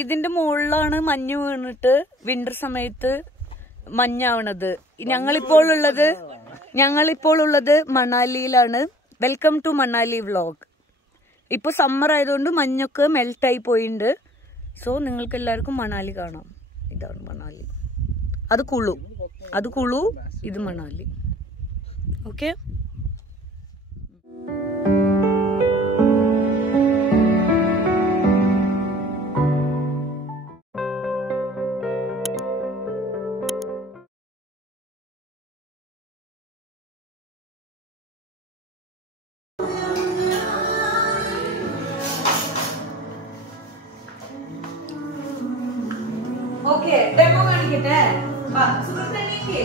ഇതിന്റെ മുകളിലാണ് മഞ്ഞ് വീണിട്ട് വിന്റർ സമയത്ത് മഞ്ഞാവണത്. ഞങ്ങളിപ്പോൾ ഉള്ളത് മണാലിയിലാണ്. Welcome to Manali vlog. ഇപ്പൊ സമ്മർ ആയതുകൊണ്ട് മഞ്ഞൊക്കെ മെൽറ്റായി പോയിട്ടുണ്ട്. സോ നിങ്ങൾക്ക് എല്ലാവർക്കും മണാലി കാണാം. ഇതാണ് മണാലി. അത് കുളു, ഇത് മണാലി. ഓക്കെ. ഓക്കെ, ഡെമോ കാണിക്കട്ടെ. വാ സുഹൃത്തേ,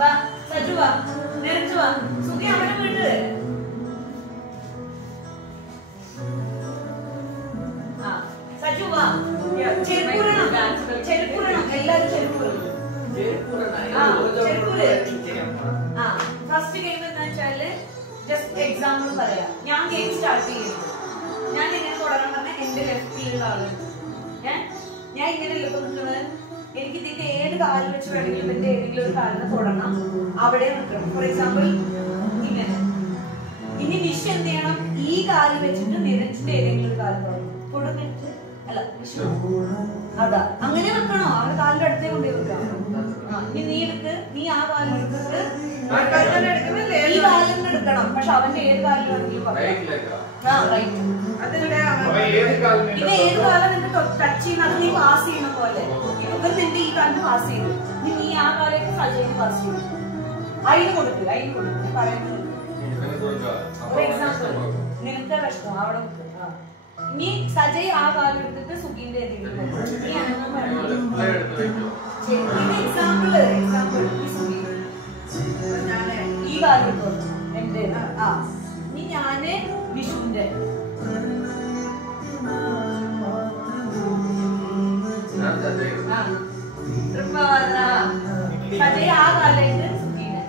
വാ സജു, വാ നിരച്ചു, വാ സുഖി അവനെ വീട്ട്. സജു വാ. ചെരുപ്പൂരണം, എല്ലാരും ചെരുപ്പൂരണം. ഫസ്റ്റ് ഗെയിം എന്താ വെച്ചാല് ജസ്റ്റ് എക്സാമ്പിൾ പറയാം. ഞാൻ ഗെയിം സ്റ്റാർട്ട് ചെയ്യുന്നു. ഞാൻ എങ്ങനെ തുടങ്ങാൻ പറഞ്ഞാൽ എന്റെ ലെഫ്റ്റിലുള്ള ആള് ഞാൻ ഇങ്ങനെയല്ല ഇപ്പൊ നിൽക്കുന്നത്. എനിക്ക് ഇതിന്റെ ഏത് കാലിൽ വെച്ച് വേണമെങ്കിലും എന്റെ ഏതെങ്കിലും ഒരു കാലിന് തൊടണം, അവിടെ നിൽക്കണം. ഫോർ എക്സാമ്പിൾ ഇങ്ങനെ. ഇനി വിഷ് എന്ത് ചെയ്യണം? ഈ കാലിൽ വെച്ചിട്ട് നിരച്ചിട്ട് ഏതെങ്കിലും ഒരു കാലിൽ തൊടണം. കൊടുത്തിട്ട് അല്ല വിഷു അതാ അങ്ങനെ വെക്കണോ? അവരുടെ കാലിന്റെ അടുത്തേ കൊണ്ടേ വെക്കാം. ഇനി നീ എടുക്ക്, നീ ആ കാലിൽ എടുത്തിട്ട് ഈ കാലിൽ നിന്ന് എടുക്കണം. പക്ഷെ അവന്റെ ഏത് കാലിൽ വേണമെങ്കിലും ഇത് ഏത് കാലം നിന്റെ ടച്ച് ചെയ്യുന്ന അത് നീ പാസ് ചെയ്യുന്ന പോലെ. ഇപ്പൊ നിന്റെ ഈ കാലിന് പാസ് ചെയ്തു, നീ ആ കാലേക്ക് സജയിന് പാസ് ചെയ്തു. അതിന് കൊടുക്ക് പറയുന്നത്. ഒരു എക്സാമ്പിൾ നിനക്ക് പ്രശ്നം അവിടെ ഇനി സജയ് ആ കാലം എടുത്തിട്ട് സുഖിന്റെ ഏതെങ്കിലും നീ അനങ്ങാൻ പാടില്ല. എക്സാമ്പിൾ ഈ കാലം എടുത്തു എന്റെ. ഇനി ഞാന് വിഷുവിന്റെ സജയ് ആ കാലേക്ക് സുഖീനെ.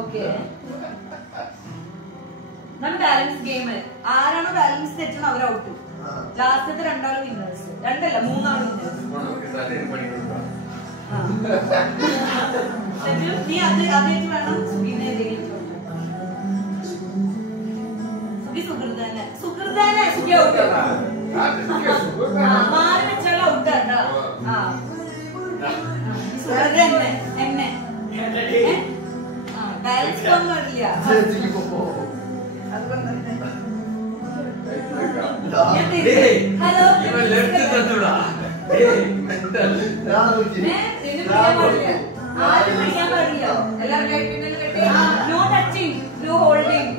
Okay, balance game. ആരാണോ ബാലൻസ് തെറ്റണം അവർ ഔട്ട്. ലാസ്റ്റത്തെ രണ്ടാള് വിന്നേഴ്സ്. രണ്ടല്ല, മൂന്നാള് വിന്നേഴ്സ്. നീ അതേറ്റ് വേണം സുഖീനെ എന്തെങ്കിലും. സുഹൃത്താനെ സുഖി ഔട്ട്. മാറി വെച്ചാൽ ഔട്ട് കേട്ടോ. എന്നെ ബാലൻസ് പോകാൻ പാടില്ല. ഹലോ, ആരും പിടിക്കാൻ പാടില്ല. എല്ലാവരും നോ ടച്ചിങ്, നോ ഹോൾഡിങ്.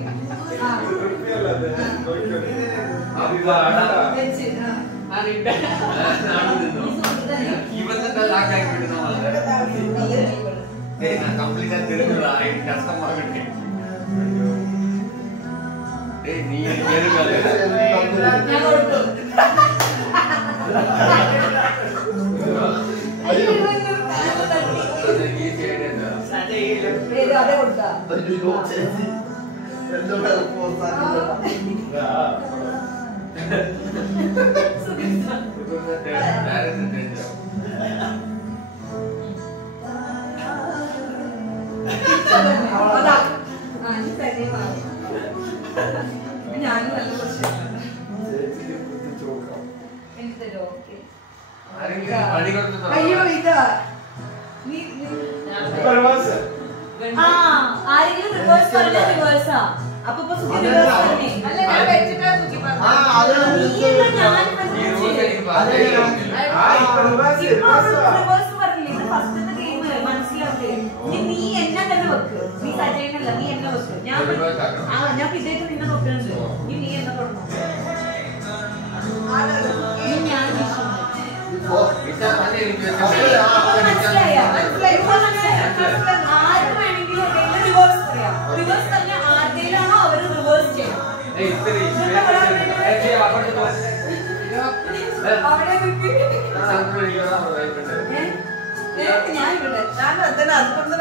അതെ കൊടുത്താ ഞാനും നല്ല പ്രശ്നം. അയ്യോ ഇതാ ആരെങ്കിലും റിവേഴ്സ് പറഞ്ഞ റിവേഴ്സാ. അപ്പൊ സുഖി റിവേഴ്സ് പറഞ്ഞേ. അല്ല ഞാൻ വെച്ചിട്ടാ സുഖി പറഞ്ഞു. റിവേഴ്സ് പറഞ്ഞില്ലേ? ഇത് ഫസ്റ്റത്തെ ഗെയിം മനസ്സിലാക്കേ. നീ എന്നെ തന്നെ വെക്ക്. നീ സജയനല്ല, നീ എന്നെ വെക്ക്. ഞാൻ ഇതേക്ക് നിന്നെ നോക്കുന്നുണ്ട്. നീ എന്നെ തുടങ്ങും. ഞാൻ മനസ്സിലായ ആർക്ക് വേണമെങ്കിലും റിവേഴ്സ് പറയാം. റിവേഴ്സ് പറഞ്ഞാൽ ആരുടെയിലാണോ അവര് റിവേഴ്സ് ചെയ്യണം. അവിടെ ഞാൻ ഇവിടെ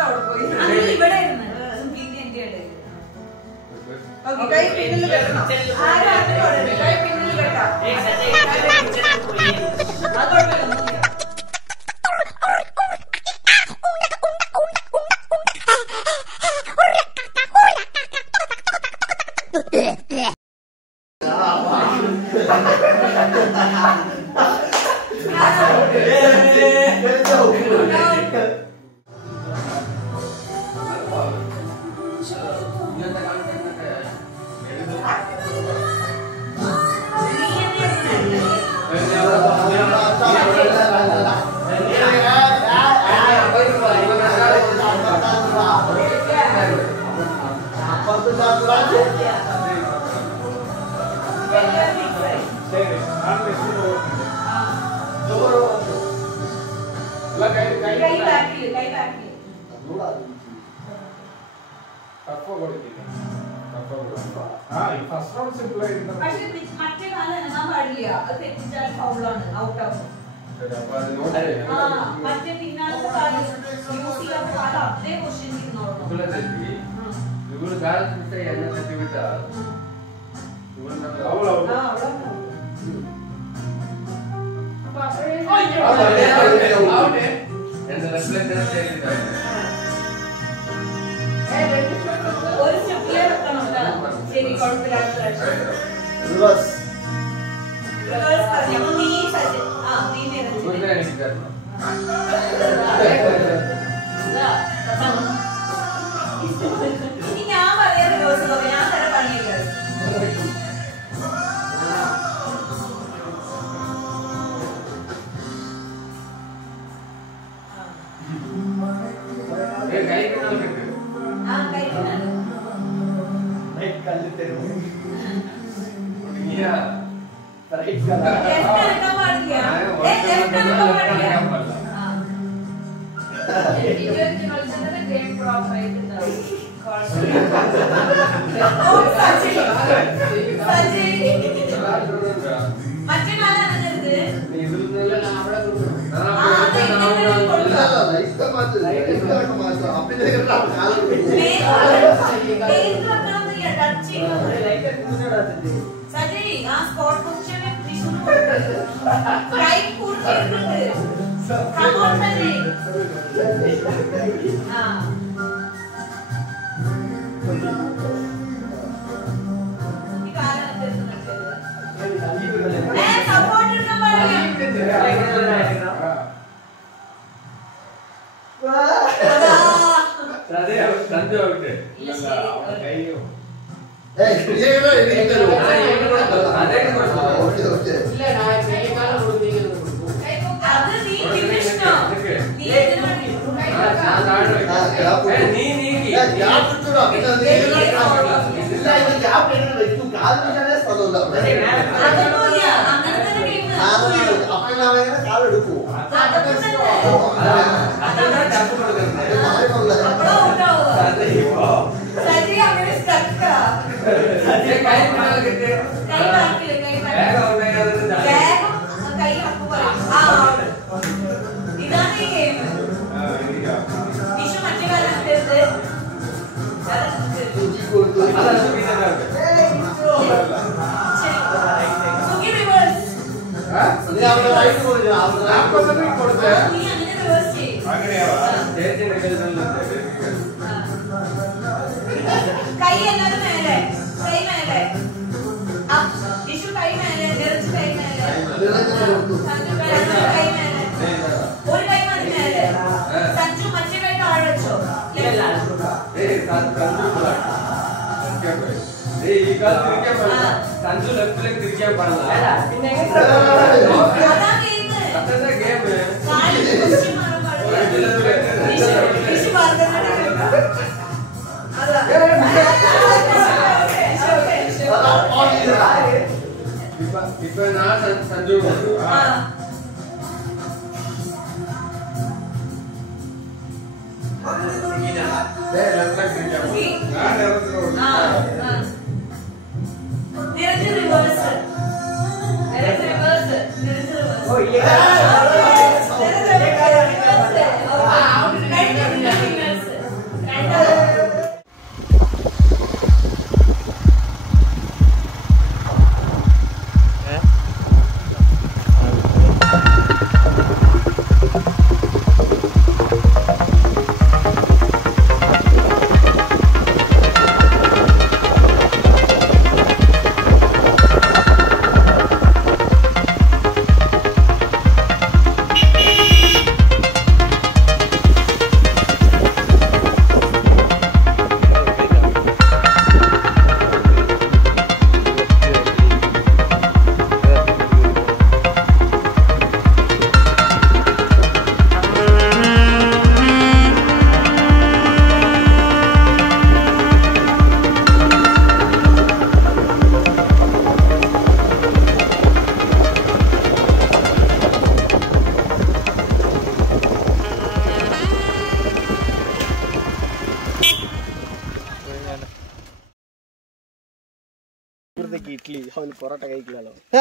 അവിടെ പോയി ഇവിടെ ഇരുന്ന് എന്റെ കൈ പിന്നിൽ കെട്ടണം. ആരും കൈ പിന്നിൽ കെട്ടാം. അത് കുഴപ്പമില്ല. മറ്റേ കാലം എണ്ണാൻ പാടില്ല. അത് തെറ്റിച്ചാൽ ഫൗളാണ്, ഔട്ടാവും. മറ്റേ പിന്നാലത്തെ കാലം യൂസ് ചെയ്യാത്ത കാലം അതേ ക്വസ്റ്റ്യൻ ഒരു സ്റ്റെപ്പിലേ വെക്കണം. ശരി, കുഴപ്പമില്ല. ഞാൻ പറയാൻ ദിവസം ഞാൻ തന്നെ പണിയില്ല. മറ്റേ സജി ആ സ്പോട്ട് പൊസിഷനെ കൈ കൂട്ടിയിട്ടുണ്ട്. കമോൺ സജി. ഈ കാലം സപ്പോർട്ട് എടുക്കാൻ പാടില്ല.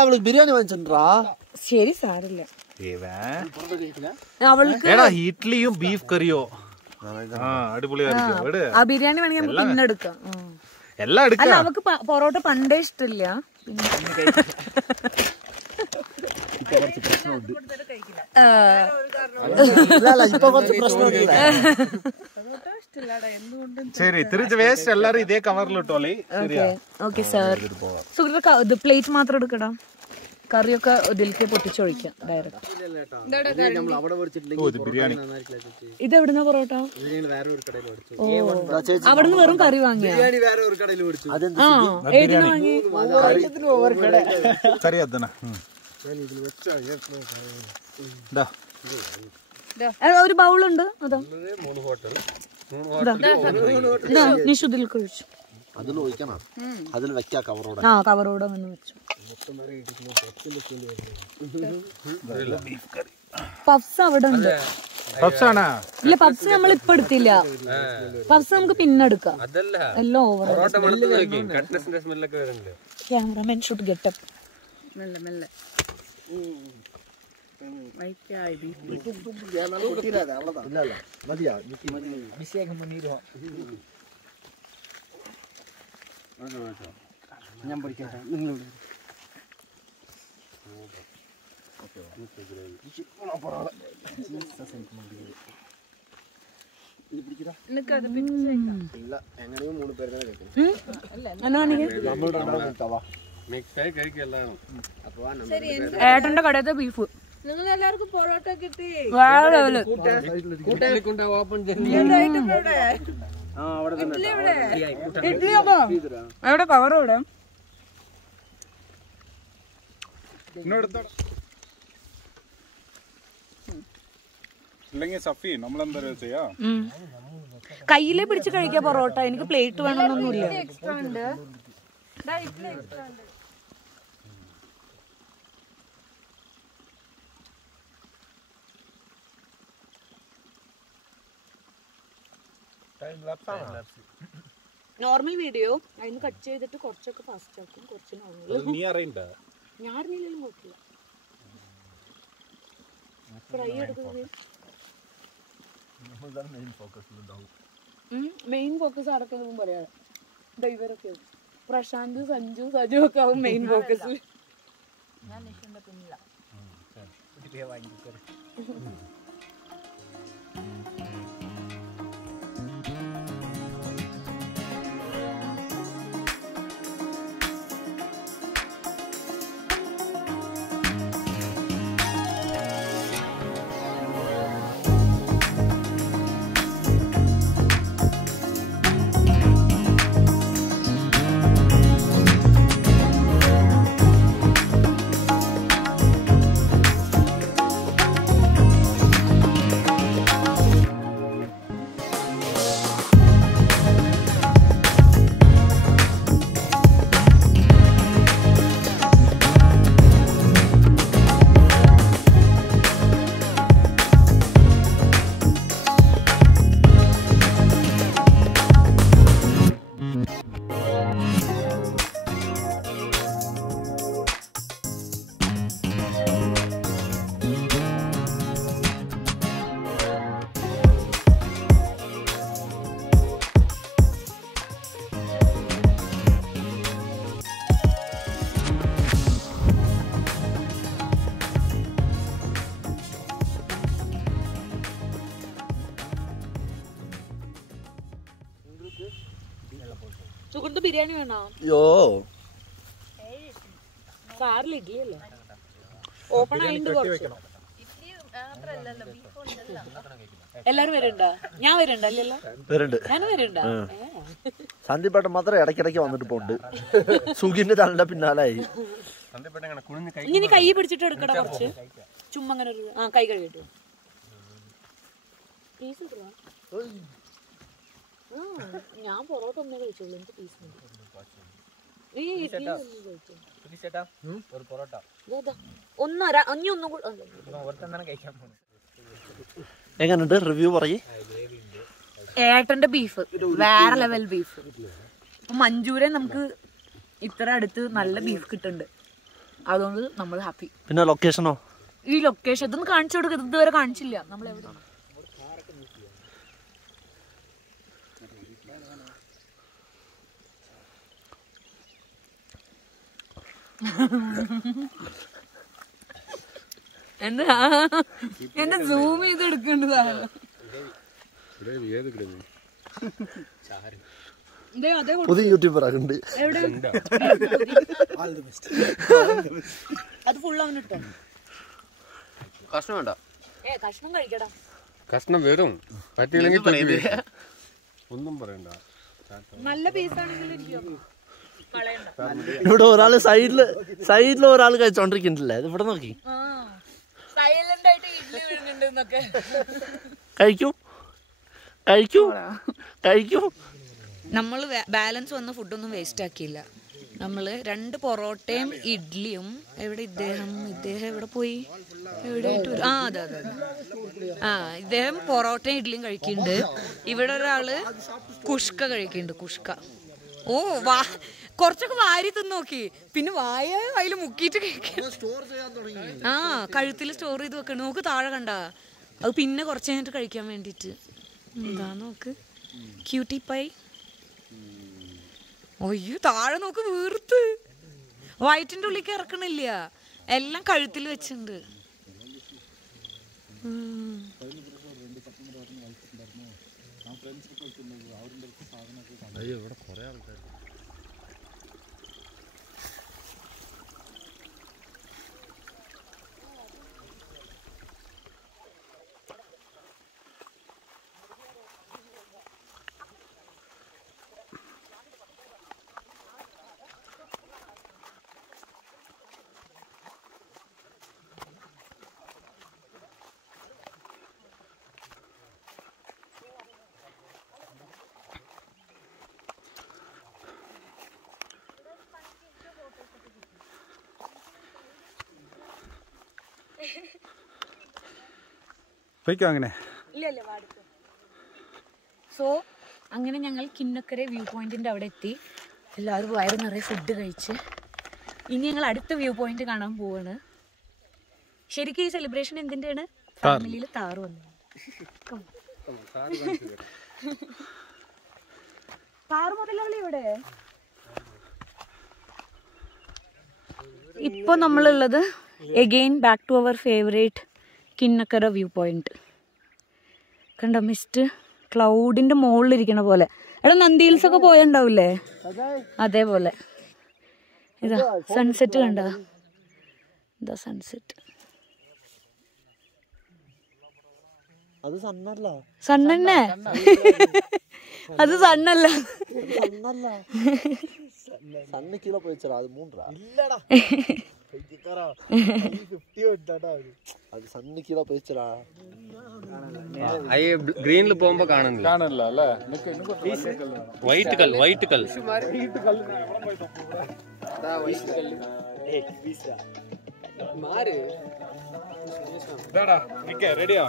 അവൾക്ക് ബിരിയാണി വാങ്ങിച്ചിട്ടാ ശരി സാരില്ല അവൾക്ക് ഇഡ്ലിയും ബീഫ് കറിയോ അടിപൊളിയായിരിക്കും. ആ ബിരിയാണി വേണമെങ്കിൽ നമുക്ക് പിന്നെ എടുക്കാം. എല്ലാം എടുക്കാം. അല്ല അവക്ക് പൊറോട്ട പണ്ടേ ഇഷ്ടമില്ല. ശരി, തിരിച്ച് വേസ്റ്റ് എല്ലാരും ഇതേ കവറിലിട്ടോളി. Okay sir. സുഹൃത്ത് പ്ലേറ്റ് മാത്രം എടുക്കടാ, കറിയൊക്കെ ഇതിലേക്ക് പൊട്ടിച്ചൊഴിക്കാം ഡയറക്റ്റ്. ഇതെവിടുന്ന പൊറോട്ട? അവിടുന്ന് വെറും കറി വാങ്ങിയ? ഏതിന് വാങ്ങി? ഒരു ബൗളുണ്ട്, അതോ നിഷുദിൽ കഴിച്ചു. കവറോടെ വന്ന് വെച്ചു. പഫ്സ് അവിടെ ഉണ്ട്. ഇല്ല, പഫ്സ് നമ്മൾ ഇപ്പൊ എടുത്തില്ല. പഫ്സ് നമുക്ക് പിന്നെ എടുക്കാം. എല്ലാം over. Cameraman should get up. ഞാൻ പഠിക്കട്ടെ, നിങ്ങൾ ഏട്ടന്റെ കടയത്തെ ബീഫ് നിങ്ങൾ എല്ലാവർക്കും പൊറോട്ട കിട്ടി. എവിടെ കവർ എവിടെ? കയ്യിലെ പിടിച്ച് കഴിക്കാ പൊറോട്ട. എനിക്ക് പ്ലേറ്റ് വേണമെന്നൊന്നുമില്ല. നോർമൽ വീഡിയോ അതിന് കട്ട് ചെയ്തിട്ട് കുറച്ചൊക്കെ ഫാസ്റ്റ് ആക്കും, കുറച്ച് നോർമൽ. ഞാൻ അറിഞ്ഞില്ലെങ്കിലും കുഴപ്പമില്ല. ഫ്രൈ എടുക്കുന്നത് മെയിൻ ഫോക്കസ് ആരൊക്കെ പറയാം. ഇവരൊക്കെ പ്രശാന്ത്, സഞ്ജു, സജു ഒക്കെ ആവും മെയിൻ ഫോക്കസ്. ഞാൻ നിഷിന്റെ പിന്നില്ല. സുഹൃത്ത് ബിരിയാണി വേണോ? സാറിൽ ഇഡ്ലി അല്ലേ ഓപ്പൺ ആയിട്ട് കുറച്ച്. എല്ലാരും വരുന്നുണ്ടോ? ഞാൻ വരുന്നുണ്ട് അല്ലല്ലോ? ഞാൻ വരുന്നുണ്ടോ? സന്ദീപേട്ടൻ മാത്രം ഇടയ്ക്കിടയ്ക്ക് വന്നിട്ട് പോണ്ട്. സുഖിന്റെ തലന്റെ പിന്നാലായി. ഇനി കൈ പിടിച്ചിട്ട് എടുക്കട കുറച്ച്. ചുമ്മാ അങ്ങനെ ഒരു കൈ കഴുകിട്ട് പീസ് ഇടുക. ഞാൻ പൊറോട്ട ഒന്നേ കഴിച്ചോളൂ, എനിക്ക് പീസ് നീ ഇഡ്ഡലി ഒന്നും കഴിച്ചോ? എങ്ങനെയുണ്ട് റിവ്യൂ പറയേ? ഏട്ടന്റെ ബീഫ് വേറെ ലെവൽ ബീഫ്. മഞ്ചൂരിയൻ നമുക്ക് ഇത്ര അടുത്ത് നല്ല ബീഫ് കിട്ടുന്നുണ്ട്. അതുകൊണ്ട് നമ്മൾ ഹാപ്പി. പിന്നെ ലൊക്കേഷനോ? ഈ ലൊക്കേഷൻ ഇതൊന്നും കാണിച്ചു കൊടുക്കുന്നത് ഇതുവരെ കാണിച്ചില്ല. നമ്മൾ എവിടെ എന്താ സൂം ചെയ്ത് എടുക്കേണ്ടതാണ്. പുതിയ യൂട്യൂബർ ആകുന്നുണ്ട്. അത് ഫുള്ളാണ് ഇട്ടോ. കഷ്ണം വേണ്ട, കഷ്ണം കഴിക്കടാ. കഷ്ണം വെറും പറ്റിയില്ലെങ്കിൽ ഒന്നും പറയണ്ട. നല്ല പീസാണെങ്കിൽ ഇവിടെ ഒരാള് സൈഡില് ഒരാൾ കഴിച്ചോണ്ടിരിക്കുന്നില്ലേ? ഇത് ഇവിടെ നോക്കി സൈലന്റ് ആയിട്ട് ഇഡ്ഡലി വീഴുന്നുണ്ടെന്നൊക്കെ. കഴിക്കൂ. നമ്മൾ ബാലൻസ് വന്ന ഫുഡൊന്നും വേസ്റ്റ് ആക്കിയില്ല. നമ്മൾ 2 പൊറോട്ടയും ഇഡ്ഡലിയും. എവിടെ ഇദ്ദേഹം എവിടെ പോയി? എവിടെ അതെ ഇദ്ദേഹം പൊറോട്ടയും ഇഡ്ഡലിയും കഴിക്കുന്നുണ്ട്. ഇവിടെ ഒരാള് കുഷ്ക കഴിക്കുന്നുണ്ട്. കുഷ്ക കുറച്ചൊക്കെ വാരി തിന്ന് നോക്കി. പിന്നെ വായിൽ മുക്കിയിട്ട് കഴിക്കും. കഴുത്തിൽ സ്റ്റോർ ചെയ്ത് വെക്കണം. നോക്ക് താഴെ കണ്ട. അത് പിന്നെ കുറച്ച് കഴിഞ്ഞിട്ട് കഴിക്കാൻ വേണ്ടിട്ട്. എന്താ നോക്ക്, ക്യൂട്ടി പൈ. ഒയ്യോ താഴെ നോക്ക്, വീർത്ത് വയറ്റിന്റെ ഉള്ളിലേക്ക് ഇറക്കണില്ല. എല്ലാം കഴുത്തിൽ വെച്ചിട്ടുണ്ട്. അങ്ങനെ സോ അങ്ങനെ ഞങ്ങൾ കിന്നക്കര വ്യൂ പോയിന്റിന്റെ അവിടെ എത്തി. എല്ലാവരും വയറ് നിറയെ ഫുഡ് കഴിച്ച് ഇനി ഞങ്ങൾ അടുത്ത വ്യൂ പോയിന്റ് കാണാൻ പോവാണ്. ശരിക്കും ഈ സെലിബ്രേഷൻ എന്തിന്റെയാണ്? ഫാമിലിയിൽ താറ് വന്നു. താറ് മുതലാളി ഇവിടെ. ഇപ്പൊ നമ്മളുള്ളത് again back to our favourite Kinnakkara view point. കണ്ട മിസ്റ്റ് ക്ലൗഡിന്റെ മുകളിലിരിക്കണ പോലെ. എടാ നന്ദി ഹിൽസ് ഒക്കെ പോയുണ്ടാവില്ലേ? അതേപോലെ. ഇതാ സൺസെറ്റ് കണ്ട. ഇതാ സൺസെറ്റ്. അത് സണ്ണല്ല. സണ്ണന്നെ അത് സണ്ണല്ല. സണ്ണ് കിലോ പോയിച്ചാ അത് 3 അത് സണ്ണ് കിലോ പോയിച്ചാ ഗ്രീനിൽ പോകുമ്പോ കാണില്ല അല്ലേ? വൈറ്റ് കൽ റെഡിയാ?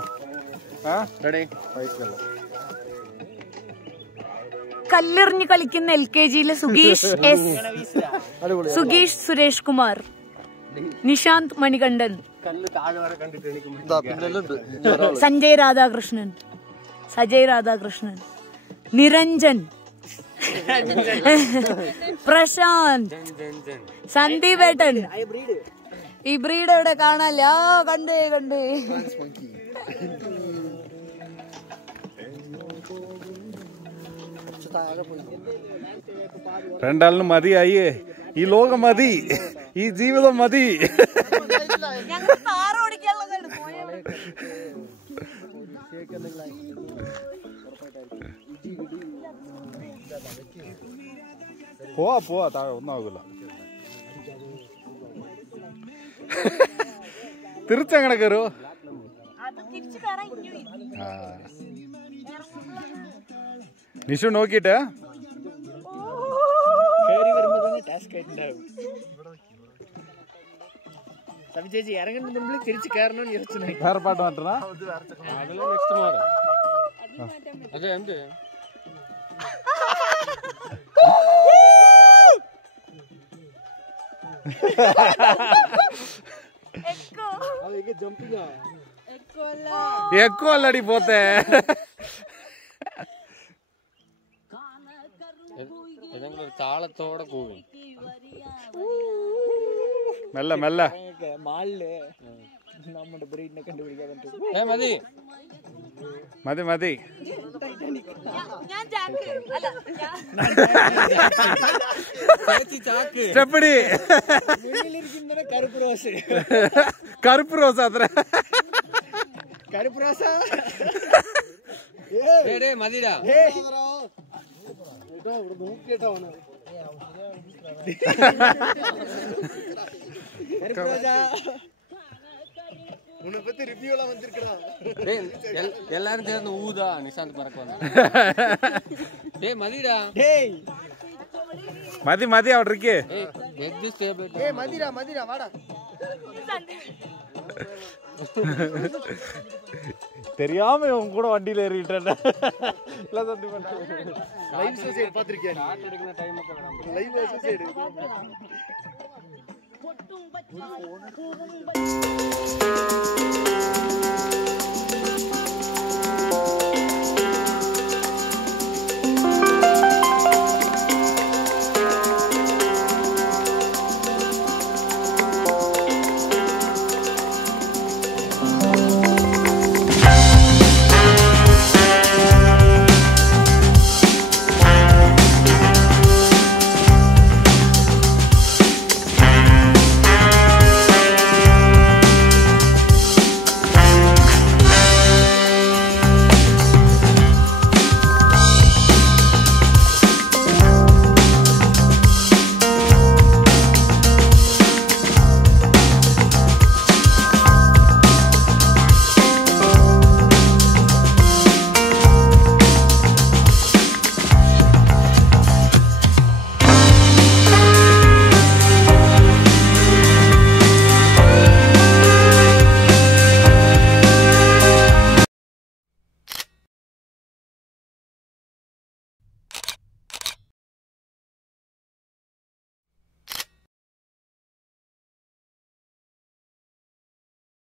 കല്ലെറിഞ്ഞ് കളിക്കുന്ന LKGയിലെ സുഗീഷ് സുരേഷ് കുമാർ, നിശാന്ത് മണികണ്ഠൻ, സജയ് രാധാകൃഷ്ണൻ, നിരഞ്ജൻ, പ്രശാന്ത്, സന്ദീപ് ഏട്ടൻ. ഈ ബ്രീഡ് എവിടെ കാണാല്ല? കണ്ട് രണ്ടാളിനും മതിയായി. ഈ ലോകം മതി, ഈ ജീവിതം മതി. പോവാ താഴെ ഒന്നും ആകില്ല. തിരിച്ചങ്ങനെ കയറോ? നിഷു നോക്കിട്ട് ചേച്ചി ഇറങ്ങുന്ന മുമ്പിൽ തിരിച്ചു കയറണമെന്ന് ചോദിച്ചു. വേറെ പാട്ട് മാറ്റണ? അതെ എന്ത് ఎక్కువ అల్లడి పోతే ഏതെങ്കിലും ഒരു താളത്തോടെ കൂവി മെല്ലെ മെല്ലെ മാളില് നമ്മുടെ ബ്രീഡിനെ കണ്ടുപിടിക്കാൻ പറ്റും മതി മതി മതി ഞാൻ ചാക്ക് അല്ല സ്റ്റെപ്പടി മുന്നിലിരിക്കുന്ന കറുപ്പ് റോസ് കറുപ്പ് റോസ് അത്ര കറുപ്പ് റോസ മതിരാ எல்லாரும் சேர்ந்து ஊதா நிஷாந்த் பறக்க மதிடா மதி மதி அவன் இருக்கு மதிடா மதிடா வாடா தெரியாம இவன் கூட வண்டியில ஏறிட்டேன் லைவ் சூசைட் பாத்திருக்கியா லைவ் சூசைட் பொட்டும்